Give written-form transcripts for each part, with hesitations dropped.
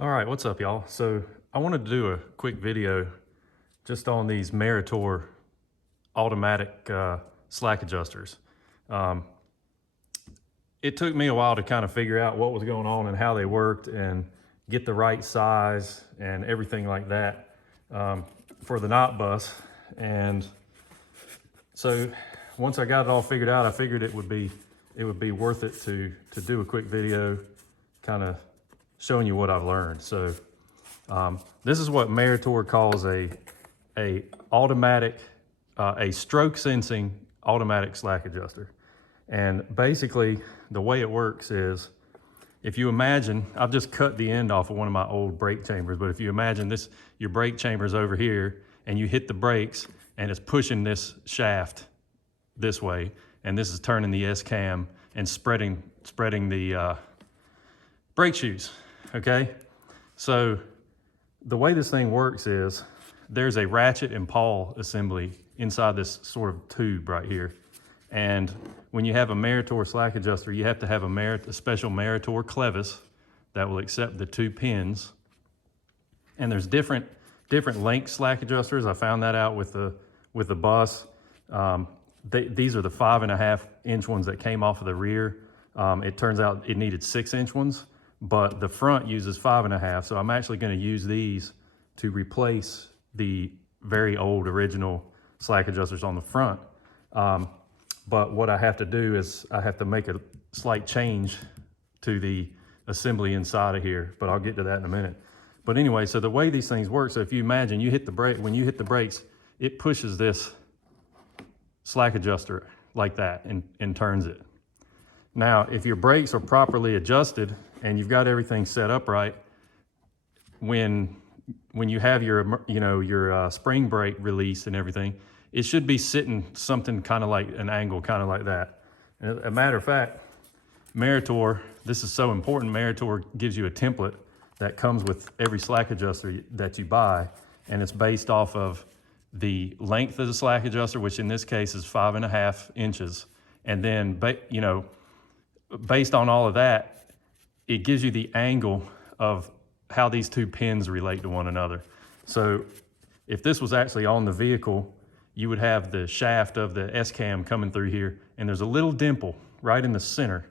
All right, what's up, y'all? So I wanted to do a quick video just on these Meritor automatic slack adjusters. It took me a while to kind of figure out what was going on and how they worked and get the right size and everything like that for the knot bus. And so once I got it all figured out, I figured it would be worth it to do a quick video kind of showing you what I've learned. So this is what Meritor calls a automatic, a Stoke-Sensing automatic slack adjuster. And basically the way it works is, if you imagine, I've just cut the end off of one of my old brake chambers, but if you imagine this, your brake chamber's over here and you hit the brakes and it's pushing this shaft this way, and this is turning the S-cam and spreading the brake shoes. Okay, so the way this thing works is there's a ratchet and pawl assembly inside this sort of tube right here. And when you have a Meritor slack adjuster, you have to have a special Meritor clevis that will accept the 2 pins. And there's different length slack adjusters. I found that out with the bus. These are the 5.5 inch ones that came off of the rear. It turns out it needed 6-inch ones, but the front uses 5.5. So I'm actually going to use these to replace the very old original slack adjusters on the front. But what I have to do is I have to make a slight change to the assembly inside of here, but I'll get to that in a minute. But anyway, so the way these things work, so if you imagine you hit the brake, when you hit the brakes, it pushes this slack adjuster like that and turns it. Now, if your brakes are properly adjusted and you've got everything set up right, when you have your spring brake release and everything, it should be sitting something kind of like an angle, kind of like that. And as a matter of fact, Meritor, this is so important, Meritor gives you a template that comes with every slack adjuster that you buy, and it's based off of the length of the slack adjuster, which in this case is 5.5 inches. And then, based on all of that, it gives you the angle of how these 2 pins relate to one another. So if this was actually on the vehicle, you would have the shaft of the S-cam coming through here, and there's a little dimple right in the center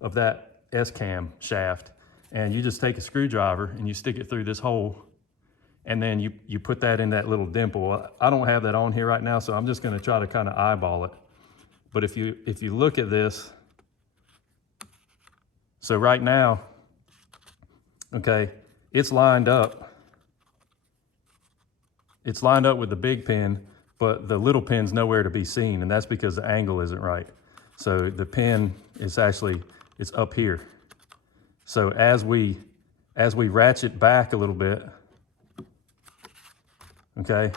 of that S-cam shaft. And you just take a screwdriver and you stick it through this hole, and then you put that in that little dimple. I don't have that on here right now, so I'm just gonna try to kind of eyeball it. But if you look at this, so right now, okay, it's lined up. It's lined up with the big pin, but the little pin's nowhere to be seen, and that's because the angle isn't right. So the pin is it's up here. So as we ratchet back a little bit, okay,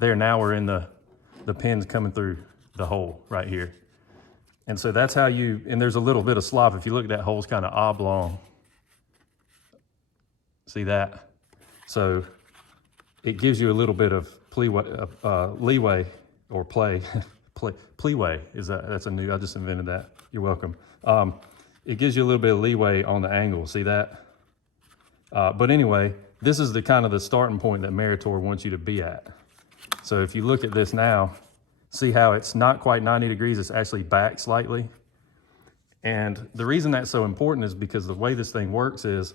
now we're in the pin's coming through the hole right here. And so that's how and there's a little bit of slop. If you look, that hole's kind of oblong. See that? So it gives you a little bit of leeway or pleeway. That's a new, I just invented that. You're welcome. It gives you a little bit of leeway on the angle. See that? But anyway, this is the kind of the starting point that Meritor wants you to be at. So if you look at this now, see how it's not quite 90 degrees, it's actually back slightly. And the reason that's so important is because the way this thing works is,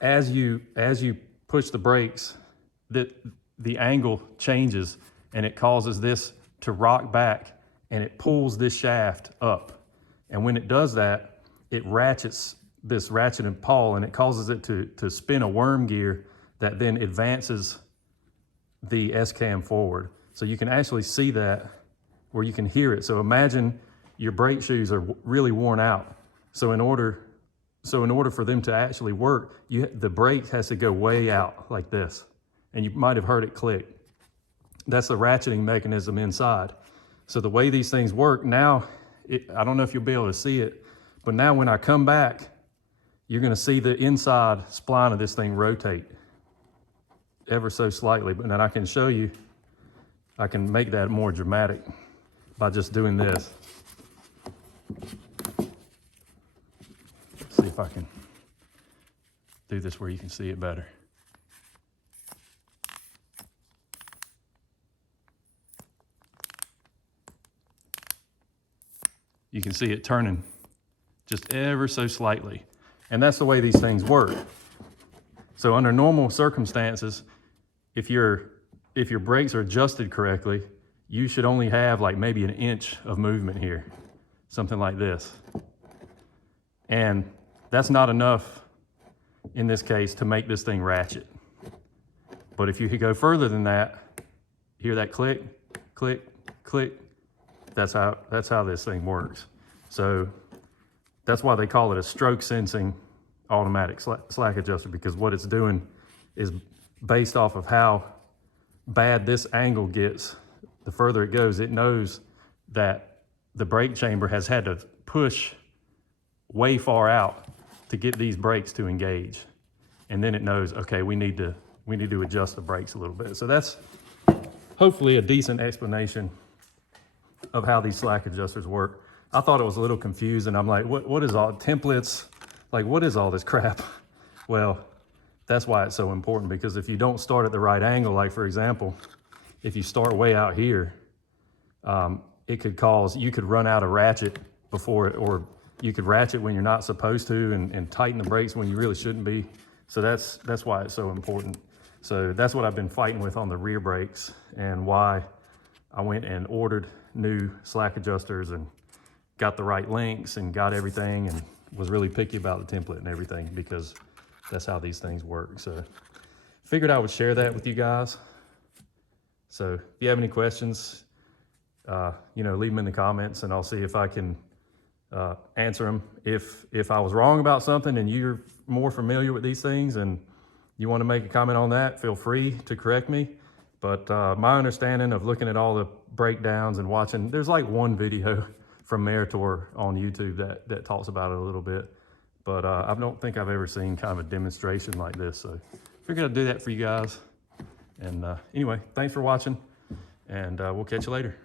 as you push the brakes, the angle changes, and it causes this to rock back, and it pulls this shaft up. And when it does that, it ratchets this ratchet and pawl, and it causes it to spin a worm gear that then advances the S-cam forward. So you can actually see that, where you can hear it. So imagine your brake shoes are really worn out. So in order for them to actually work, the brake has to go way out like this. And you might have heard it click. That's the ratcheting mechanism inside. So the way these things work now, I don't know if you'll be able to see it, but now when I come back, you're gonna see the inside spline of this thing rotate ever so slightly. But then I can show you, I can make that more dramatic by just doing this. Let's see if I can do this where you can see it better. You can see it turning just ever so slightly. And that's the way these things work. So under normal circumstances, if your brakes are adjusted correctly, you should only have like maybe an inch of movement here, something like this. And that's not enough in this case to make this thing ratchet. But if you could go further than that, hear that click, click, click, that's how this thing works. So that's why they call it a stroke-sensing automatic slack adjuster, because what it's doing is based off of how bad this angle gets. The further it goes, it knows that the brake chamber has had to push way far out to get these brakes to engage. And then it knows, okay, we need to adjust the brakes a little bit. So that's hopefully a decent explanation of how these slack adjusters work. I thought it was a little confusing. I'm like, what is all templates? Like, what is all this crap? Well, that's why it's so important, because if you don't start at the right angle, like for example, if you start way out here, it could cause, you could run out of ratchet before, or you could ratchet when you're not supposed to and tighten the brakes when you really shouldn't be. So that's why it's so important. So that's what I've been fighting with on the rear brakes, and why I went and ordered new slack adjusters and got the right links and got everything, and was really picky about the template and everything, because that's how these things work. So figured I would share that with you guys. So if you have any questions, leave them in the comments and I'll see if I can answer them. If I was wrong about something and you're more familiar with these things and you want to make a comment on that, feel free to correct me. But my understanding of looking at all the breakdowns and watching, there's like one video from Meritor on YouTube that talks about it a little bit. But I don't think I've ever seen kind of a demonstration like this. So figured I'd do that for you guys. And anyway, thanks for watching, and we'll catch you later.